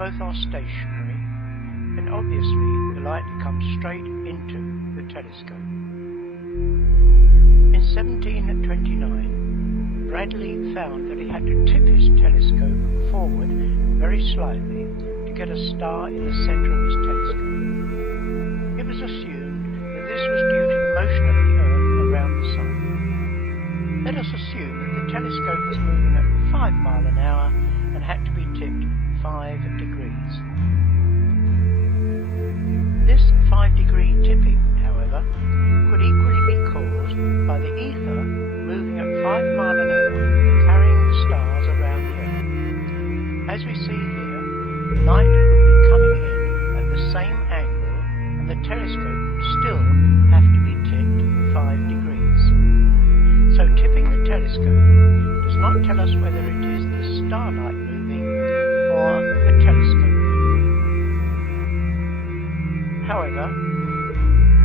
both are stationary, then obviously the light comes straight into the telescope. In 1729, Bradley found that he had to tip his telescope forward very slightly to get a star in the centre of his telescope. It was assumed that this was due to the motion of the Earth around the Sun. Let us assume that the telescope was moving at 5 miles an hour and had to be tipped 5 degrees. This 5-degree tipping, however, could equally be caused by the ether moving at 5 miles an hour, carrying the stars around the Earth. As we see here, light would be coming in at the same angle, and the telescope would still have to be tipped 5 degrees. So tipping the telescope does not tell us whether it is the starlight moving or the telescope moving. However,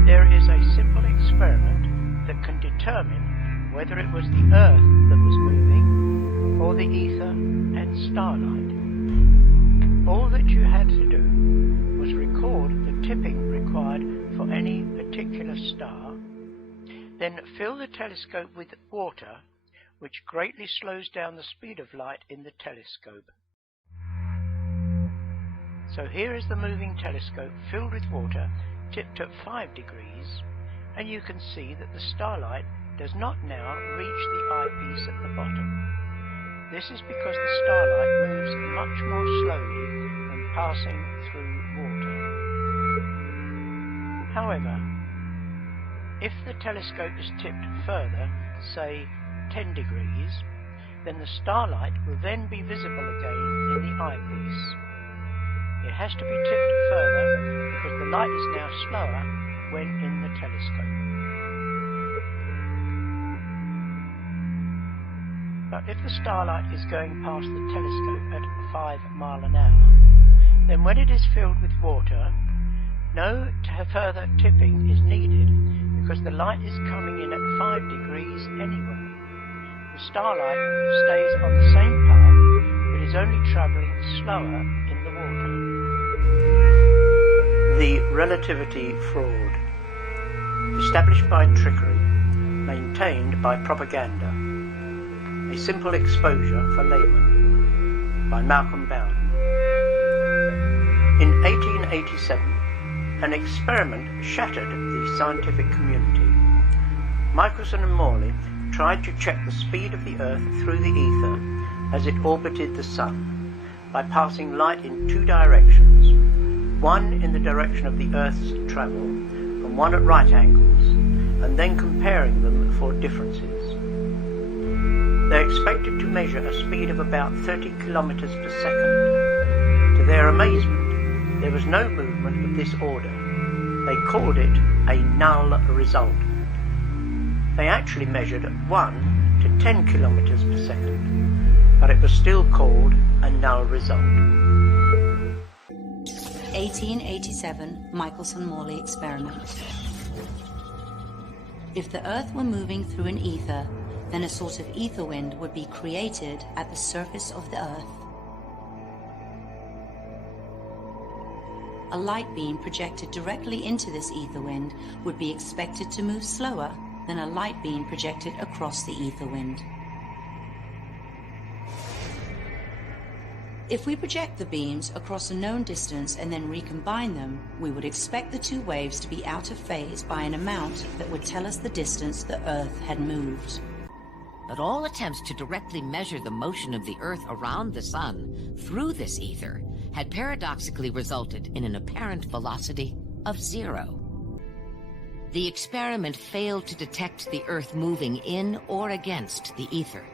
there is a simple experiment that can determine whether it was the Earth that was moving or the ether and starlight. All that you had to do was record the tipping required for any particular star, then fill the telescope with water, which greatly slows down the speed of light in the telescope. So here is the moving telescope filled with water, tipped at 5 degrees, and you can see that the starlight does not now reach the eyepiece at the bottom. This is because the starlight moves much more slowly when passing through water. However, if the telescope is tipped further, say 10 degrees, then the starlight will then be visible again in the eyepiece. It has to be tipped further because the light is now slower when in the telescope. But if the starlight is going past the telescope at 5 miles an hour, then when it is filled with water, no further tipping is needed because the light is coming in at 5 degrees anyway. The starlight stays on the same path but is only travelling slower in the water. The relativity fraud. Established by trickery, maintained by propaganda. A simple exposure for laymen, by Malcolm Bowden. In 1887, an experiment shattered the scientific community. Michelson-Morley tried to check the speed of the Earth through the ether as it orbited the Sun by passing light in 2 directions, one in the direction of the Earth's travel and one at right angles, and then comparing them for differences. They expected to measure a speed of about 30 kilometers per second. To their amazement, there was no movement of this order. They called it a null result. They actually measured 1 to 10 kilometers per second, but it was still called a null result. 1887 Michelson-Morley experiment. If the Earth were moving through an ether, then a sort of ether wind would be created at the surface of the Earth. A light beam projected directly into this ether wind would be expected to move slower than a light beam projected across the ether wind. If we project the beams across a known distance and then recombine them, we would expect the 2 waves to be out of phase by an amount that would tell us the distance the Earth had moved. But all attempts to directly measure the motion of the Earth around the Sun through this ether had paradoxically resulted in an apparent velocity of 0. The experiment failed to detect the Earth moving in or against the ether.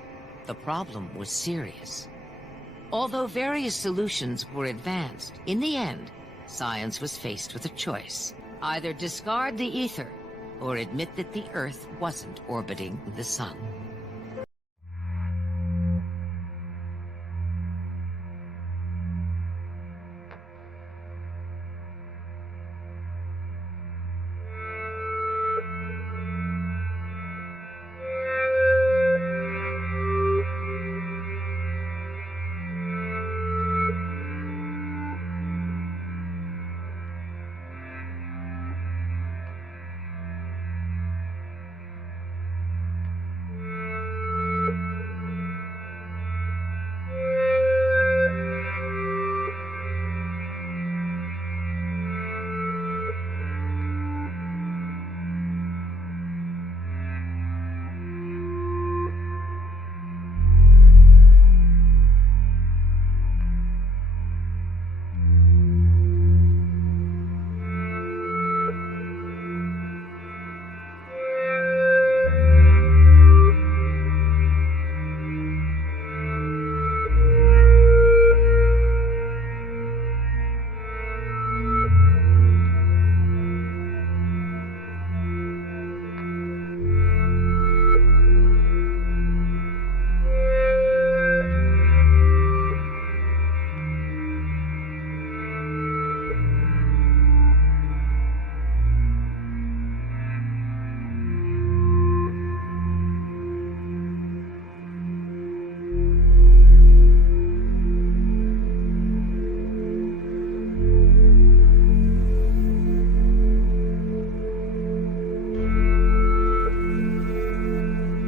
The problem was serious. Although various solutions were advanced, in the end, science was faced with a choice. Either discard the ether or admit that the Earth wasn't orbiting the Sun.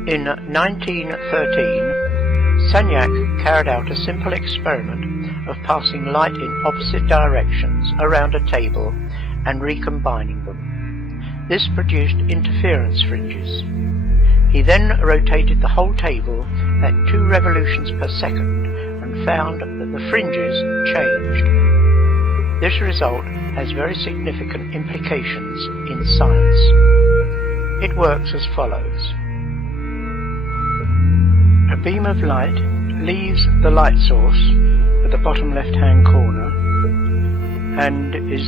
In 1913, Sagnac carried out a simple experiment of passing light in opposite directions around a table and recombining them. This produced interference fringes. He then rotated the whole table at 2 revolutions per second and found that the fringes changed. This result has very significant implications in science. It works as follows. A beam of light leaves the light source at the bottom left-hand corner and is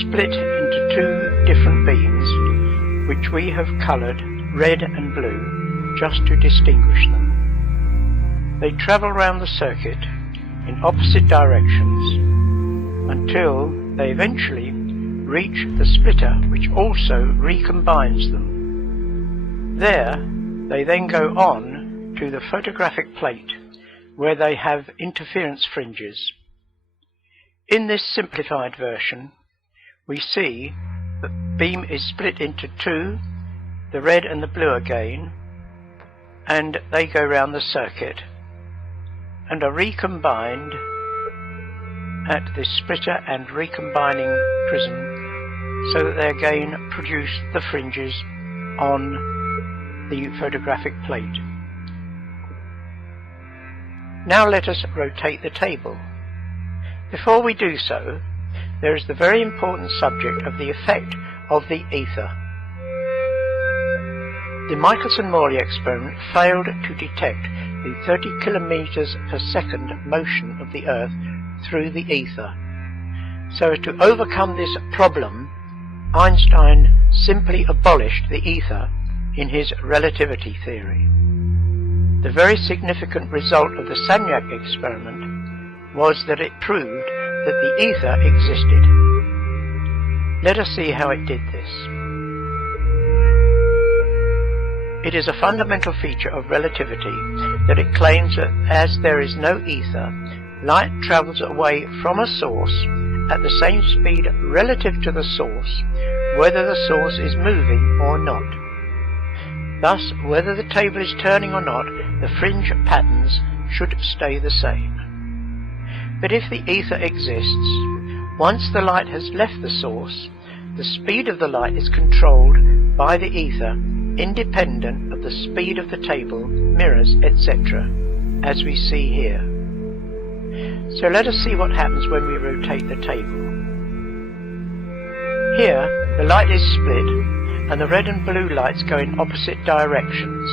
split into 2 different beams, which we have coloured red and blue just to distinguish them. They travel round the circuit in opposite directions until they eventually reach the splitter, which also recombines them. There, they then go on to the photographic plate, where they have interference fringes. In this simplified version, we see that the beam is split into 2, the red and the blue again, and they go round the circuit and are recombined at the splitter and recombining prism, so that they again produce the fringes on the photographic plate. Now let us rotate the table. Before we do so, there is the very important subject of the effect of the ether. The Michelson-Morley experiment failed to detect the 30 kilometers per second motion of the Earth through the ether. So as to overcome this problem, Einstein simply abolished the ether in his relativity theory. The very significant result of the Sagnac experiment was that it proved that the ether existed. Let us see how it did this. It is a fundamental feature of relativity that it claims that as there is no ether, light travels away from a source at the same speed relative to the source, whether the source is moving or not. Thus, whether the table is turning or not, the fringe patterns should stay the same. But if the ether exists, once the light has left the source, the speed of the light is controlled by the ether, independent of the speed of the table, mirrors, etc., as we see here. So let us see what happens when we rotate the table. Here, the light is split, and the red and blue lights go in opposite directions.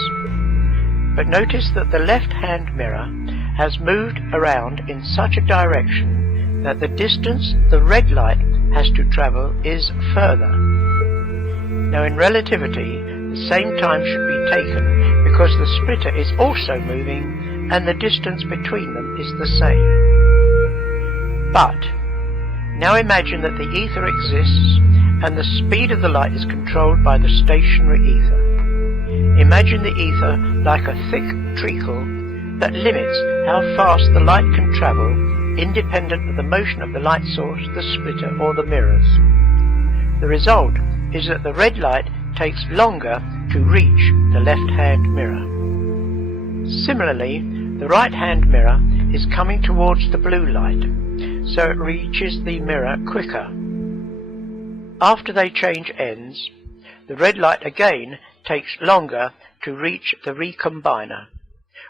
But notice that the left-hand mirror has moved around in such a direction that the distance the red light has to travel is further. Now in relativity, the same time should be taken because the splitter is also moving and the distance between them is the same. But now imagine that the ether exists and the speed of the light is controlled by the stationary ether. Imagine the ether like a thick treacle that limits how fast the light can travel, independent of the motion of the light source, the splitter, or the mirrors. The result is that the red light takes longer to reach the left-hand mirror. Similarly, the right-hand mirror is coming towards the blue light, so it reaches the mirror quicker. After they change ends, the red light again takes longer to reach the recombiner,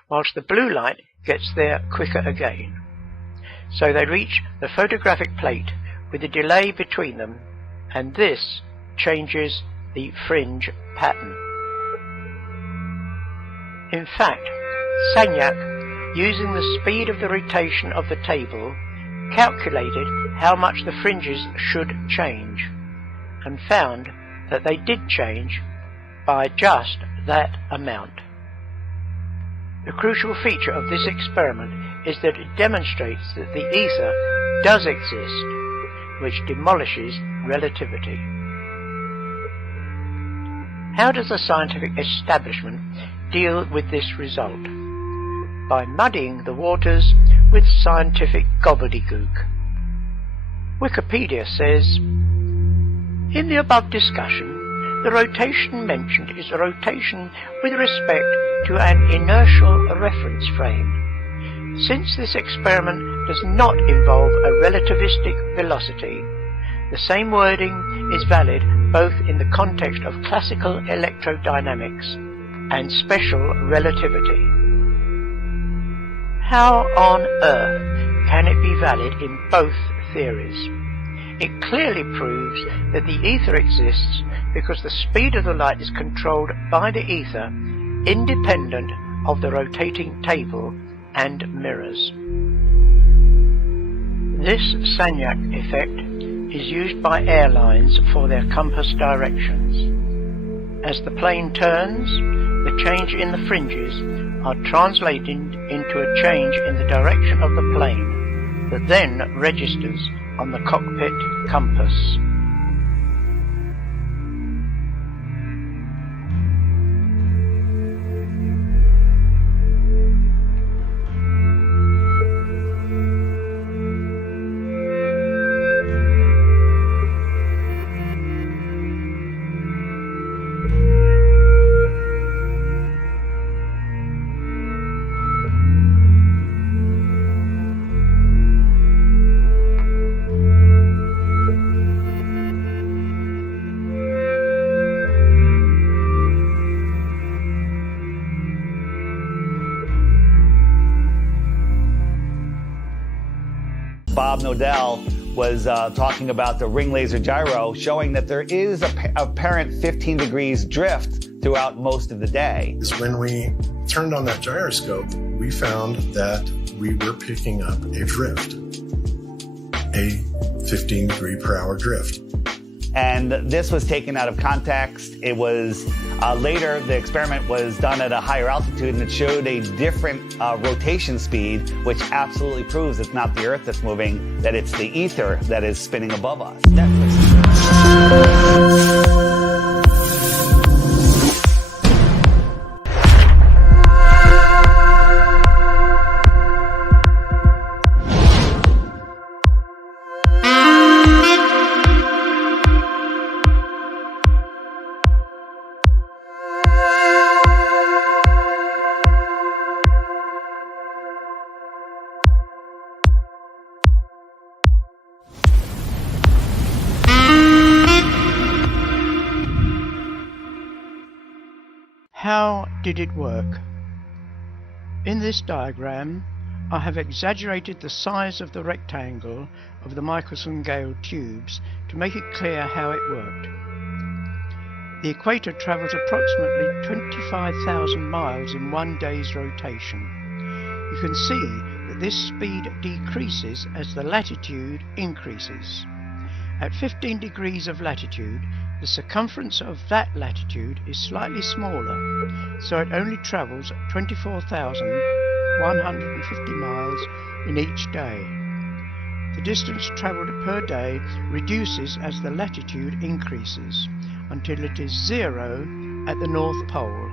whilst the blue light gets there quicker again. So they reach the photographic plate with a delay between them, and this changes the fringe pattern. In fact, Sagnac, using the speed of the rotation of the table, calculated how much the fringes should change, and found that they did change by just that amount. The crucial feature of this experiment is that it demonstrates that the ether does exist, which demolishes relativity. How does the scientific establishment deal with this result? By muddying the waters with scientific gobbledygook. Wikipedia says, in the above discussion, The rotation mentioned is a rotation with respect to an inertial reference frame. Since this experiment does not involve a relativistic velocity, the same wording is valid both in the context of classical electrodynamics and special relativity. How on earth can it be valid in both theories? It clearly proves that the ether exists because the speed of the light is controlled by the ether, independent of the rotating table and mirrors. This Sagnac effect is used by airlines for their compass directions. As the plane turns, the change in the fringes are translated into a change in the direction of the plane that then registers on the cockpit compass. Bob Nodell was talking about the ring laser gyro, showing that there is apparent 15 degrees drift throughout most of the day. When we turned on that gyroscope, we found that we were picking up a drift, a 15 degree per hour drift. And this was taken out of context. It was later, the experiment was done at a higher altitude and it showed a different rotation speed, which absolutely proves it's not the Earth that's moving, that it's the ether that is spinning above us. How did it work? In this diagram, I have exaggerated the size of the rectangle of the Michelson-Morley tubes to make it clear how it worked. The equator travels approximately 25,000 miles in 1 day's rotation. You can see that this speed decreases as the latitude increases. At 15 degrees of latitude, the circumference of that latitude is slightly smaller, so it only travels 24,150 miles in each day. The distance travelled per day reduces as the latitude increases, until it is 0 at the North Pole.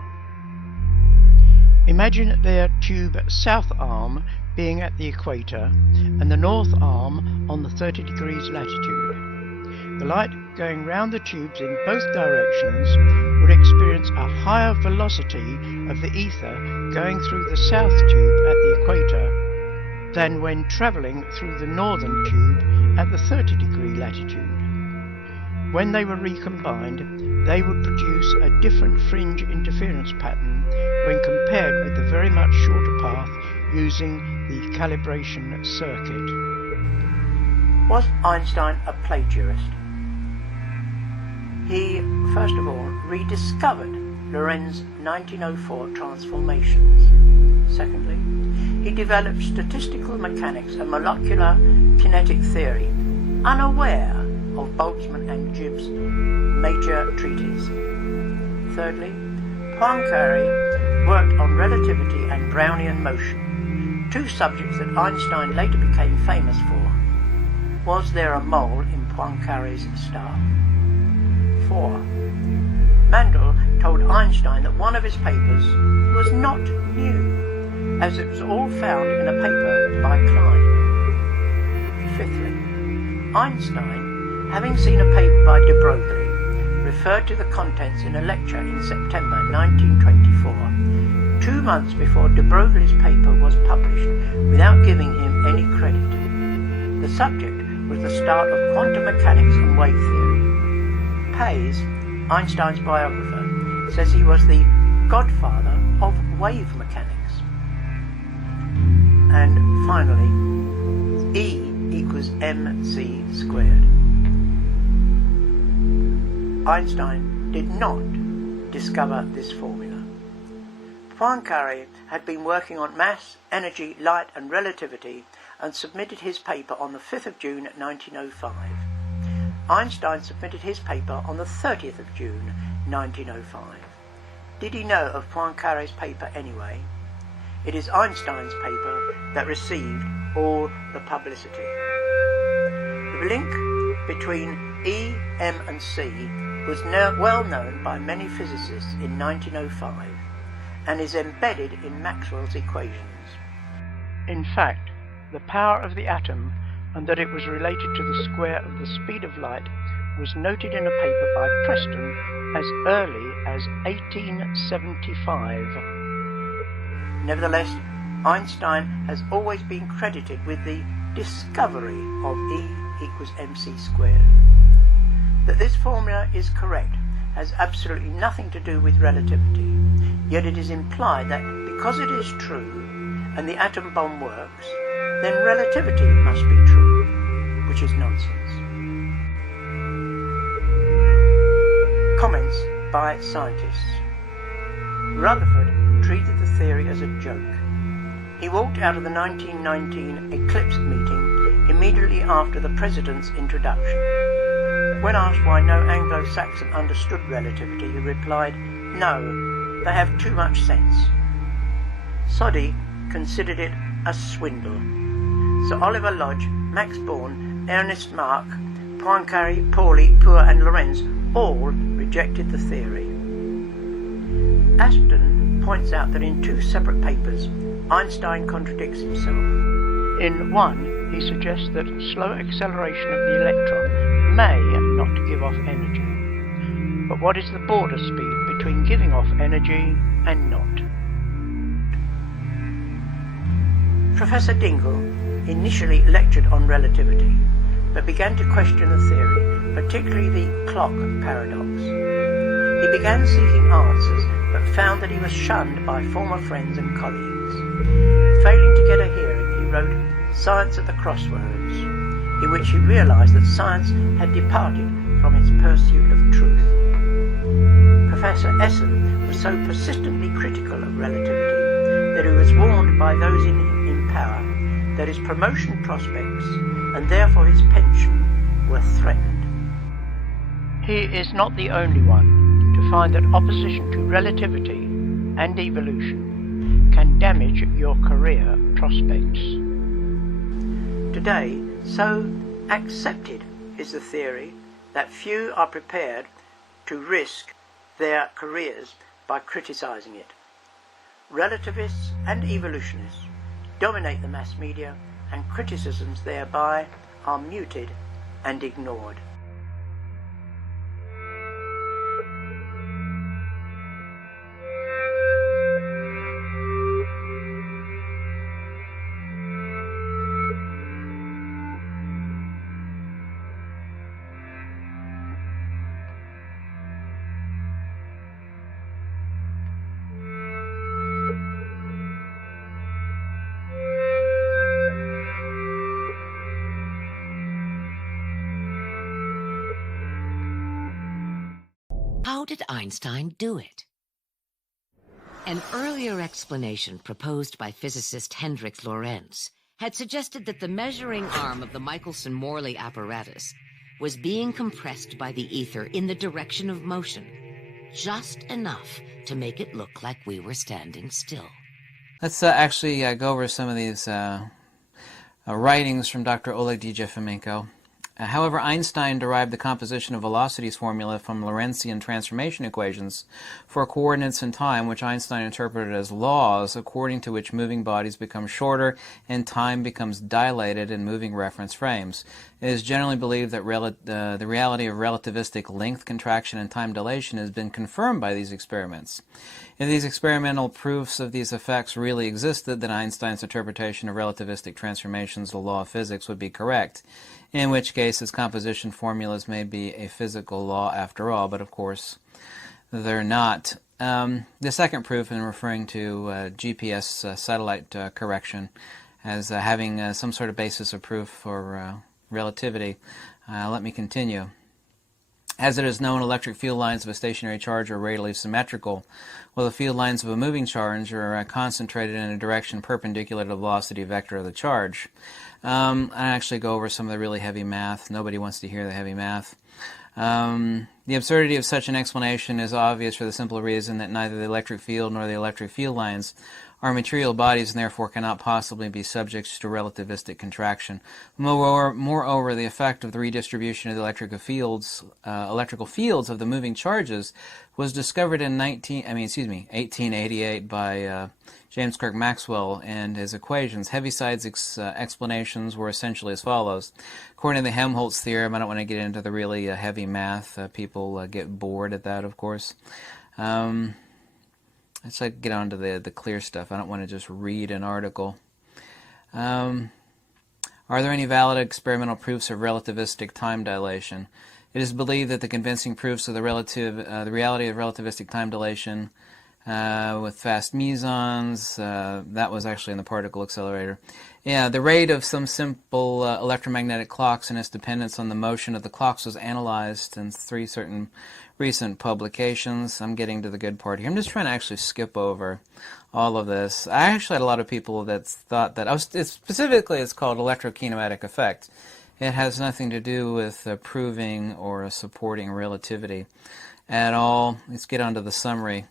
Imagine their tube south arm being at the equator and the north arm on the 30 degrees latitude. The light going round the tubes in both directions would experience a higher velocity of the ether going through the south tube at the equator than when travelling through the northern tube at the 30 degree latitude. When they were recombined, they would produce a different fringe interference pattern when compared with the very much shorter path using the calibration circuit. Was Einstein a plagiarist? He, first of all, rediscovered Lorentz's 1904 transformations. Secondly, he developed statistical mechanics and molecular kinetic theory, unaware of Boltzmann and Gibbs' major treatise. Thirdly, Poincaré worked on relativity and Brownian motion, two subjects that Einstein later became famous for. Was there a mole in Poincaré's staff? 4. Mandel told Einstein that one of his papers was not new, as it was all found in a paper by Klein. Fifthly, Einstein, having seen a paper by de Broglie referred to the contents in a lecture in September 1924, 2 months before de Broglie's paper was published, without giving him any credit. The subject was the start of quantum mechanics and wave theory. Pays, Einstein's biographer, says he was the godfather of wave mechanics. And finally, E equals mc squared. Einstein did not discover this formula. Poincaré had been working on mass, energy, light and relativity and submitted his paper on the 5th of June 1905. Einstein submitted his paper on the 30th of June 1905. Did he know of Poincaré's paper anyway? It is Einstein's paper that received all the publicity. The link between E, M and C was well known by many physicists in 1905 and is embedded in Maxwell's equations. In fact, the power of the atom and that it was related to the square of the speed of light was noted in a paper by Preston as early as 1875. Nevertheless, Einstein has always been credited with the discovery of E equals mc squared. That this formula is correct has absolutely nothing to do with relativity, yet it is implied that because it is true and the atom bomb works, then relativity must be true, which is nonsense. Comments by scientists. Rutherford treated the theory as a joke. He walked out of the 1919 Eclipse meeting immediately after the President's introduction. When asked why no Anglo-Saxon understood relativity, he replied, "No, they have too much sense." Soddy considered it a swindle. Sir Oliver Lodge, Max Born, Ernest Mach, Poincaré, Pauli, Poor and Lorentz all rejected the theory. Ashton points out that in 2 separate papers, Einstein contradicts himself. In one, he suggests that slow acceleration of the electron may not give off energy. But what is the border speed between giving off energy and not? Professor Dingle initially lectured on relativity, but began to question the theory, particularly the clock paradox. He began seeking answers, but found that he was shunned by former friends and colleagues. Failing to get a hearing, he wrote Science at the Crossroads, in which he realized that science had departed from its pursuit of truth. Professor Essen was so persistently critical of relativity that he was warned by those in power that his promotion prospects and therefore his pension were threatened. He is not the only one to find that opposition to relativity and evolution can damage your career prospects. Today, so accepted is the theory that few are prepared to risk their careers by criticizing it. Relativists and evolutionists dominate the mass media, and criticisms thereby are muted and ignored. How did Einstein do it? An earlier explanation proposed by physicist Hendrik Lorentz had suggested that the measuring arm of the Michelson-Morley apparatus was being compressed by the ether in the direction of motion, just enough to make it look like we were standing still. Let's actually go over some of these writings from Dr. Oleg Djefimenko. However, Einstein derived the composition of velocities formula from Lorentzian transformation equations for coordinates in time, which Einstein interpreted as laws according to which moving bodies become shorter and time becomes dilated in moving reference frames. It is generally believed that the reality of relativistic length contraction and time dilation has been confirmed by these experiments. If these experimental proofs of these effects really existed, then Einstein's interpretation of relativistic transformations of the law of physics would be correct, in which case its composition formulas may be a physical law after all, but of course they're not. The second proof, in referring to GPS satellite correction as having some sort of basis of proof for relativity, let me continue. As it is known, electric field lines of a stationary charge are radially symmetrical, while the field lines of a moving charge are concentrated in a direction perpendicular to the velocity vector of the charge. I actually go over some of the really heavy math. Nobody wants to hear the heavy math. The absurdity of such an explanation is obvious for the simple reason that neither the electric field nor the electric field lines are material bodies and therefore cannot possibly be subject to relativistic contraction. Moreover, the effect of the redistribution of the electrical fields of the moving charges was discovered in 1888 by James Clerk Maxwell and his equations. Heaviside's explanations were essentially as follows. According to the Helmholtz theorem, I don't want to get into the really heavy math. People get bored at that, of course. Let's get on to the clear stuff. I don't want to just read an article. Are there any valid experimental proofs of relativistic time dilation? It is believed that the convincing proofs of the reality of relativistic time dilation with fast mesons, that was actually in the particle accelerator. Yeah, the rate of some simple electromagnetic clocks and its dependence on the motion of the clocks was analyzed in 3 certain recent publications. I'm getting to the good part here. I'm just trying to actually skip over all of this. I actually had a lot of people that thought that, specifically it's called electrokinematic effect. It has nothing to do with proving or supporting relativity at all. Let's get on to the summary.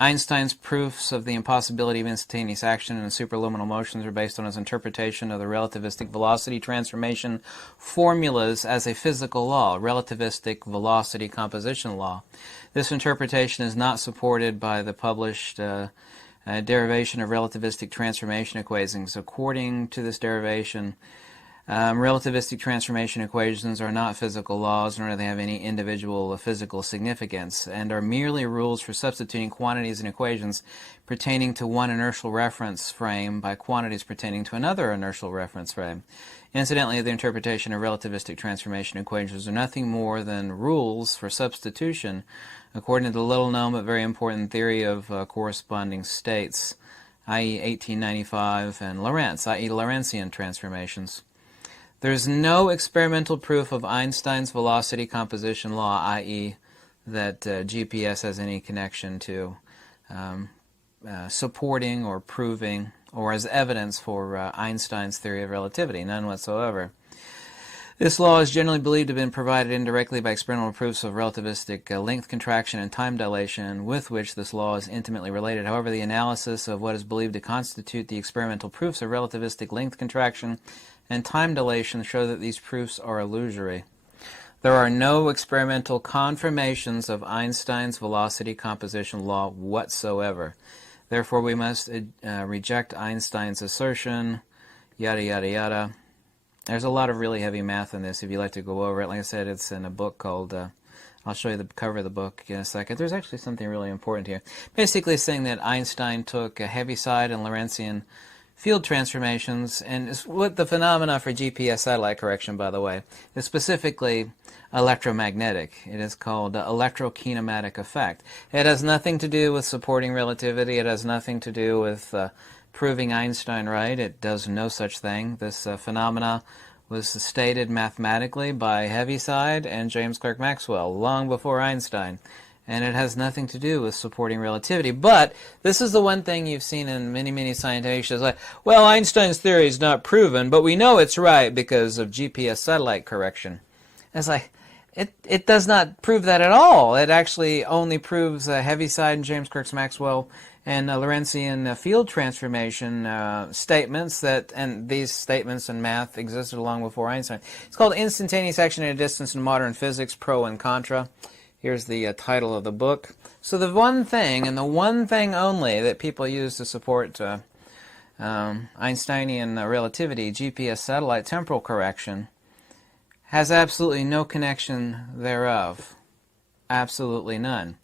Einstein's proofs of the impossibility of instantaneous action and superluminal motions are based on his interpretation of the relativistic velocity transformation formulas as a physical law, relativistic velocity composition law. This interpretation is not supported by the published derivation of relativistic transformation equations. According to this derivation, relativistic transformation equations are not physical laws, nor do they have any individual physical significance, and are merely rules for substituting quantities in equations pertaining to one inertial reference frame by quantities pertaining to another inertial reference frame. Incidentally, the interpretation of relativistic transformation equations are nothing more than rules for substitution according to the little-known but very important theory of corresponding states, i.e. 1895, and Lorentz, i.e. Lorentzian transformations. There is no experimental proof of Einstein's velocity composition law, i.e. that GPS has any connection to supporting or proving or as evidence for Einstein's theory of relativity, none whatsoever. This law is generally believed to have been provided indirectly by experimental proofs of relativistic length contraction and time dilation, with which this law is intimately related. However, the analysis of what is believed to constitute the experimental proofs of relativistic length contraction and time dilation show that these proofs are illusory. There are no experimental confirmations of Einstein's velocity composition law whatsoever. Therefore, we must reject Einstein's assertion, yada, yada, yada. There's a lot of really heavy math in this if you'd like to go over it. Like I said, it's in a book called, I'll show you the cover of the book in a second. There's actually something really important here. Basically saying that Einstein took a Heaviside and Lorentzian field transformations, and it's what the phenomena for GPS satellite correction, by the way, is specifically electromagnetic. It is called electrokinematic effect. It has nothing to do with supporting relativity. It has nothing to do with proving Einstein right. It does no such thing. This phenomena was stated mathematically by Heaviside and James Clerk Maxwell long before Einstein. And it has nothing to do with supporting relativity. But this is the one thing you've seen in many, many scientific shows. Like, well, Einstein's theory is not proven, but we know it's right because of GPS satellite correction. And it's like, it does not prove that at all. It actually only proves Heaviside and James Clerk Maxwell and Lorentzian field transformation statements and these statements in math existed long before Einstein. It's called Instantaneous Action at a Distance in Modern Physics, Pro and Contra. Here's the title of the book. So the one thing, and the one thing only, that people use to support Einsteinian relativity, GPS satellite temporal correction, has absolutely no connection thereof. Absolutely none.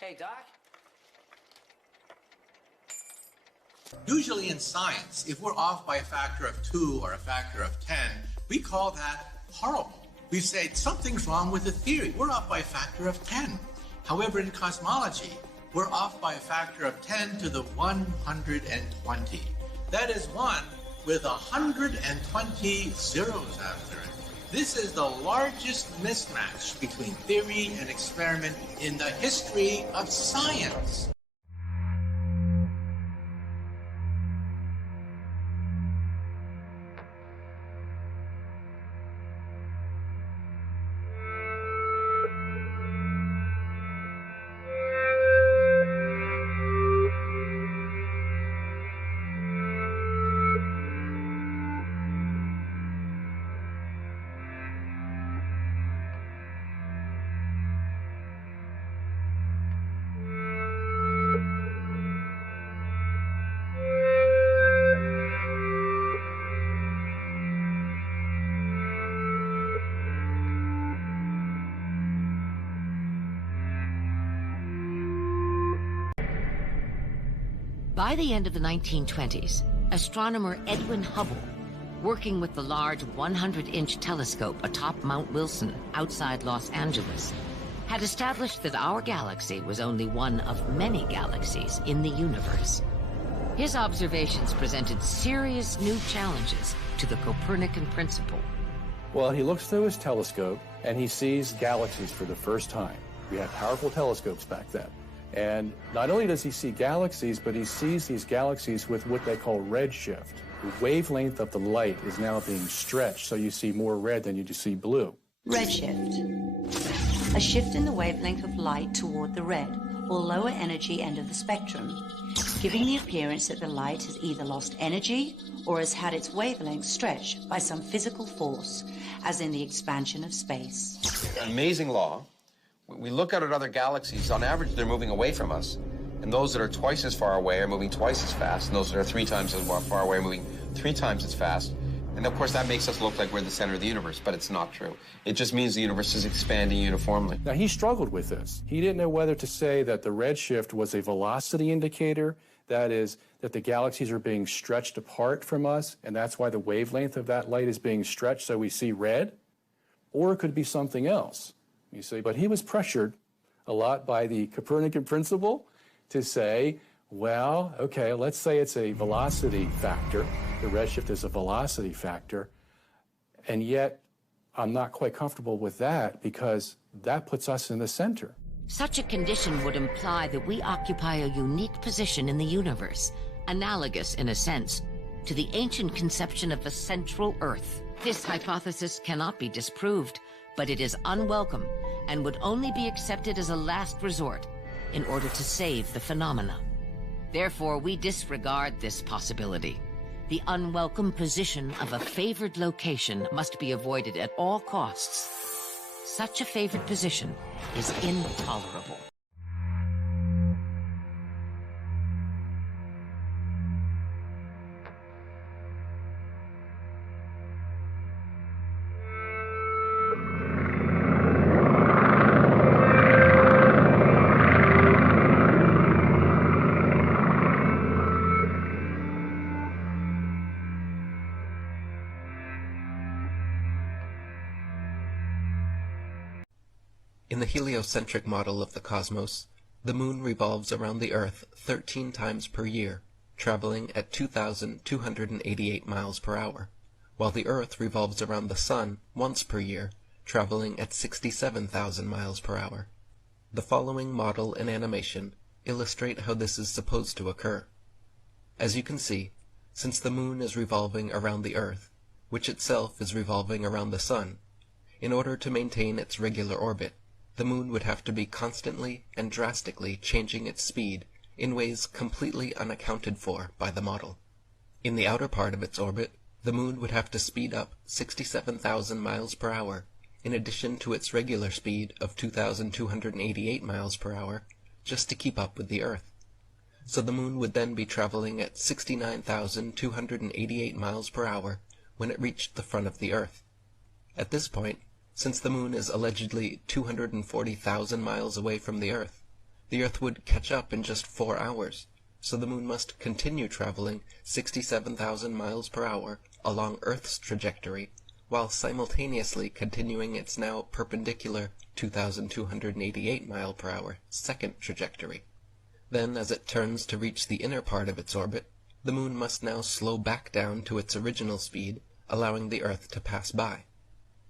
Hey, Doc? Usually in science, if we're off by a factor of 2 or a factor of 10, we call that horrible. We say something's wrong with the theory. We're off by a factor of 10. However, in cosmology, we're off by a factor of 10 to the 120. That is 1 with 120 zeros after it. This is the largest mismatch between theory and experiment in the history of science. By the end of the 1920s, astronomer Edwin Hubble, working with the large 100-inch telescope atop Mount Wilson outside Los Angeles, had established that our galaxy was only one of many galaxies in the universe. His observations presented serious new challenges to the Copernican principle. Well, he looks through his telescope and he sees galaxies for the first time. We had powerful telescopes back then. And not only does he see galaxies, but he sees these galaxies with what they call redshift. The wavelength of the light is now being stretched, so you see more red than you do see blue. Redshift. A shift in the wavelength of light toward the red, or lower energy end of the spectrum, giving the appearance that the light has either lost energy or has had its wavelength stretched by some physical force, as in the expansion of space. An amazing law. We look out at other galaxies. On average, they're moving away from us. And those that are twice as far away are moving twice as fast. And those that are 3 times as far away are moving 3 times as fast. And of course, that makes us look like we're the center of the universe, but it's not true. It just means the universe is expanding uniformly. Now, he struggled with this. He didn't know whether to say that the redshift was a velocity indicator, that is, that the galaxies are being stretched apart from us, and that's why the wavelength of that light is being stretched so we see red, or it could be something else. You see, but he was pressured a lot by the Copernican principle to say, well, okay, let's say it's a velocity factor. The redshift is a velocity factor. And yet, I'm not quite comfortable with that because that puts us in the center. Such a condition would imply that we occupy a unique position in the universe, analogous, in a sense, to the ancient conception of a central Earth. This hypothesis cannot be disproved, but it is unwelcome and would only be accepted as a last resort in order to save the phenomena. Therefore, we disregard this possibility. The unwelcome position of a favored location must be avoided at all costs. Such a favored position is intolerable. In the heliocentric model of the cosmos, the moon revolves around the Earth 13 times per year, traveling at 2,288 miles per hour, while the Earth revolves around the Sun once per year, traveling at 67,000 miles per hour. The following model and animation illustrate how this is supposed to occur. As you can see, since the moon is revolving around the Earth, which itself is revolving around the Sun, in order to maintain its regular orbit, the moon would have to be constantly and drastically changing its speed in ways completely unaccounted for by the model. In the outer part of its orbit, the moon would have to speed up 67,000 miles per hour, in addition to its regular speed of 2,288 miles per hour, just to keep up with the Earth. So the moon would then be traveling at 69,288 miles per hour when it reached the front of the Earth. At this point, since the moon is allegedly 240,000 miles away from the Earth would catch up in just 4 hours, so the moon must continue traveling 67,000 miles per hour along Earth's trajectory, while simultaneously continuing its now perpendicular 2,288 mile per hour second trajectory. Then, as it turns to reach the inner part of its orbit, the moon must now slow back down to its original speed, allowing the Earth to pass by.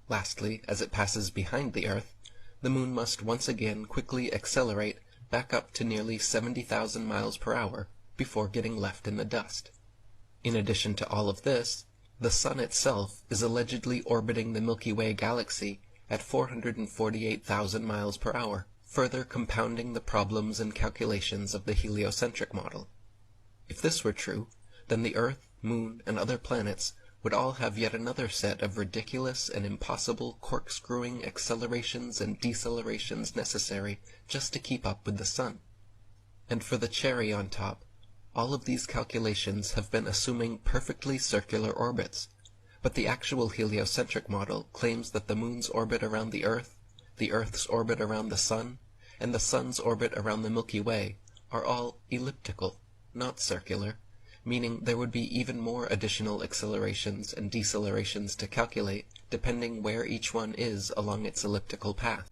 Lastly, as it passes behind the Earth, the moon must once again quickly accelerate back up to nearly 70,000 miles per hour before getting left in the dust. In addition to all of this, the Sun itself is allegedly orbiting the Milky Way galaxy at 448,000 miles per hour, further compounding the problems and calculations of the heliocentric model. If this were true, then the Earth, Moon, and other planets would all have yet another set of ridiculous and impossible corkscrewing accelerations and decelerations necessary just to keep up with the Sun. And for the cherry on top, all of these calculations have been assuming perfectly circular orbits, but the actual heliocentric model claims that the Moon's orbit around the Earth's orbit around the Sun, and the Sun's orbit around the Milky Way are all elliptical, not circular, meaning there would be even more additional accelerations and decelerations to calculate depending where each one is along its elliptical path.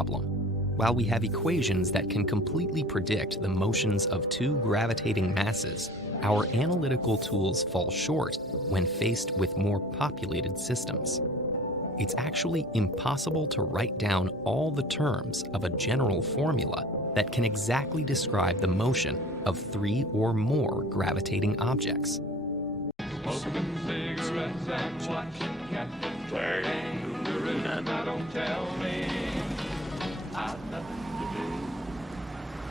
problem. While we have equations that can completely predict the motions of two gravitating masses, our analytical tools fall short when faced with more populated systems. It's actually impossible to write down all the terms of a general formula that can exactly describe the motion of three or more gravitating objects. Smoking cigarettes and watching cats playing. Now don't tell me I've nothing to do.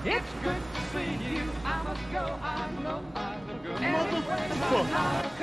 It's good to see you. I must go. I know I must go. Motherfucker.